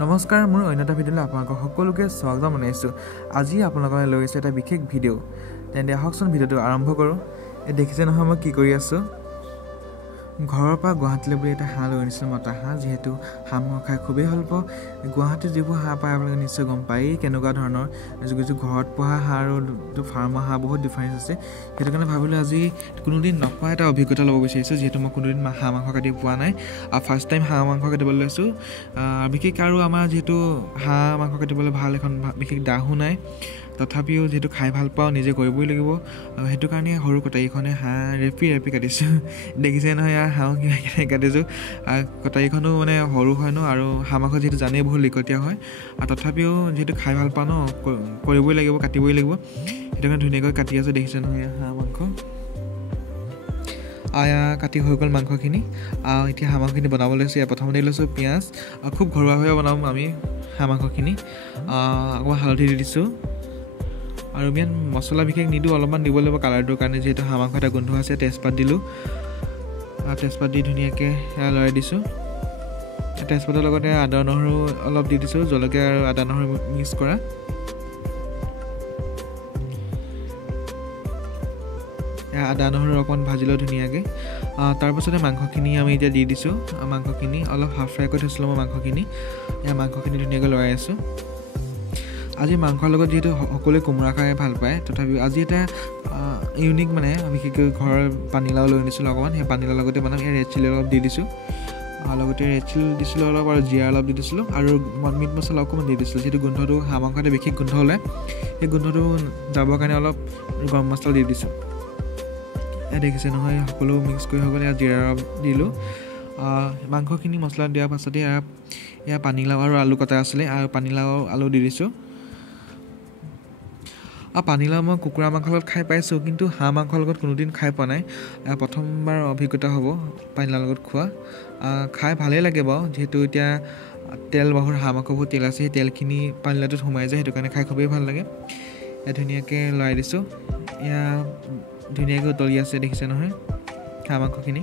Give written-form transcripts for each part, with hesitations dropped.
নমস্কাৰ, মোৰ অন্যটা ভিডিঅ'লৈ আপোনালোকক সকলোকে স্বাগতম জনাইছোঁ। আজি আপোনালোকলৈ লৈ আহিছোঁ এটা বিশেষ ভিডিঅ'। তেন্তে আহকচোন ভিডিঅ'টো আৰম্ভ কৰোঁ। দেখিছে নহয় মই কি কৰি আছোঁ। ঘৰৰ পৰা গুৱাহাটীলৈ বুলি এটা হাঁহ লৈ আনিছিলোঁ, মতা হাঁহ। যিহেতু হাঁহ মাংস খাই খুবেই ভাল পাওঁ। গুৱাহাটীত যিবোৰ হাঁহ পায় আপোনালোকে নিশ্চয় গম পায়েই কেনেকুৱা ধৰণৰ। কিছু ঘৰত পোহা হাঁহ আৰু ফাৰ্মৰ হাঁহ বহুত ডিফাৰেঞ্চ আছে। সেইটো কাৰণে ভাবিলোঁ আজি কোনোদিন নোপোৱা এটা অভিজ্ঞতা ল'ব বিচাৰিছোঁ। যিহেতু মই কোনোদিন হাঁহ মাংস কাটি পোৱা নাই, আৰু ফাৰ্ষ্ট টাইম হাঁহ মাংস কাটিবলৈ লৈছোঁ। বিশেষ আৰু আমাৰ যিহেতু হাঁহ মাংস কাটিবলৈ ভাল এখন বিশেষ দাহো নাই, তথাপিও যিহেতু খাই ভাল পাওঁ নিজে কৰিবই লাগিব। সেইটো কাৰণে সৰু কটাৰীখনে হাঁহ ৰেপি কাটিছোঁ। দেখিছে নহয় ইয়াৰ হাঁহ কিবা কাটিছোঁ। কটাৰীখনো মানে সৰু হয় ন, আৰু হাঁহ মাংস যিহেতু জানেই বহুত লিকটীয়া হয়, আৰু তথাপিও যিহেতু খাই ভাল পাওঁ ন, কৰিবই লাগিব, কাটিবই লাগিব। সেইটো কাৰণে ধুনীয়াকৈ কাটি আছোঁ। দেখিছে নহয় হাঁহ মাংস কাটি হৈ গ'ল মাংসখিনি। এতিয়া হাঁহ মাংসখিনি বনাব লৈছোঁ। প্ৰথমতে লৈছোঁ পিঁয়াজ, খুব ঘৰুৱাভাৱে বনাম আমি হাঁহ মাংসখিনি। অকণমান হালধি দি দিছোঁ, আৰু ইমান মছলা বিশেষ নিদিওঁ, অলপমান দিব লাগিব কালাৰটোৰ কাৰণে। যিহেতু হাঁহ মাংস এটা গোন্ধ আছে। তেজপাত দিলোঁ, তেজপাত দি ধুনীয়াকৈ লৰাই দিছোঁ। তেজপাতৰ লগতে আদা নহৰু অলপ দি দিছোঁ, জলকীয়া আৰু আদা নহৰু মিক্স কৰা। আদা নহৰু অকণমান ভাজি লওঁ ধুনীয়াকৈ। তাৰপাছতে মাংসখিনি আমি এতিয়া দি দিছোঁ। মাংসখিনি অলপ হাফ ফ্ৰাই কৰি থৈছিলোঁ মই মাংসখিনি। মাংসখিনি ধুনীয়াকৈ লৰাই আছোঁ। আজি মাংসৰ লগত যিহেতু সকলোৱে কোমোৰা খাই ভাল পায়, তথাপিও আজি এটা ইউনিক মানে বিশেষকৈ ঘৰৰ পানীলাও লৈ আনিছিলোঁ অকণমান। সেই পানীলাওৰ লগতে বনাম। ৰেড চিলি অলপ দি দিছোঁ, লগতে ৰেড চিলি দিছিলোঁ অলপ, আৰু জিৰা অলপ দি দিছিলোঁ, আৰু মিট মছলা অকণমান দি দিছিলোঁ। যিহেতু গোন্ধটো হাঁহ মাংসতে বিশেষ গোন্ধ ওলায়, সেই গোন্ধটো যাবৰ কাৰণে অলপ গৰম মছলা দি দিছোঁ। দেখিছে নহয় সকলো মিক্স কৰি হৈ গ'ল। জিৰা অলপ দিলোঁ। মাংসখিনি মছলা দিয়াৰ পাছতে এয়া পানীলাও আৰু আলু কটা আছিলে, আৰু পানীলাও আলু দি দিছোঁ। পানীলাও মই কুকুৰা মাংসৰ লগত খাই পাইছোঁ, কিন্তু হাঁহ মাংসৰ লগত কোনোদিন খাই পোৱা নাই। প্ৰথমবাৰ অভিজ্ঞতা হ'ব পানীলাওৰ লগত খোৱা। খাই ভালেই লাগে বাৰু, যিহেতু এতিয়া তেল বহুত হাঁহ মাংস বহুত তেল আছে, সেই তেলখিনি পানীলাওটোত সোমাই যায়। সেইটো কাৰণে খাই খুবেই ভাল লাগে। ধুনীয়াকৈ লৰাই দিছোঁ। ধুনীয়াকৈ উতলি আছে। দেখিছে নহয় হাঁহ মাংসখিনি।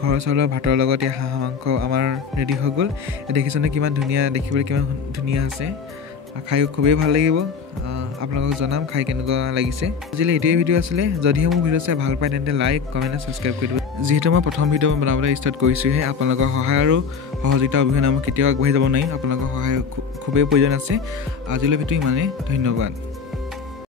ঘৰৰ চাউলৰ ভাতৰ লগত হাঁহ মাংস আমাৰ ৰেডি হৈ গ'ল। দেখিছে নহয় কিমান ধুনীয়া দেখিবলৈ, কিমান ধুনীয়া আছে। খাই খুবেই ভাল লাগিব। আপোনালোকক জনাম খাই কেনেকুৱা লাগিছে। আজিলৈ এইটোৱে ভিডিঅ' আছিলে। যদিহে মোৰ ভিডিঅ' চাই ভাল পায় তেন্তে লাইক, কমেণ্ট আৰু ছাবস্ক্ৰাইব কৰি দিব। যিহেতু মই প্ৰথম ভিডিঅ' বনাবলৈ ষ্টাৰ্ট কৰিছোঁহে, আপোনালোকৰ সহায় আৰু সহযোগিতা অবিহনে মই কেতিয়াও আগবাঢ়ি যাব নোৱাৰিম। আপোনালোকৰ সহায় খুবেই প্ৰয়োজন আছে। আজিলৈ ভিডিঅ' ইমানেই। ধন্যবাদ।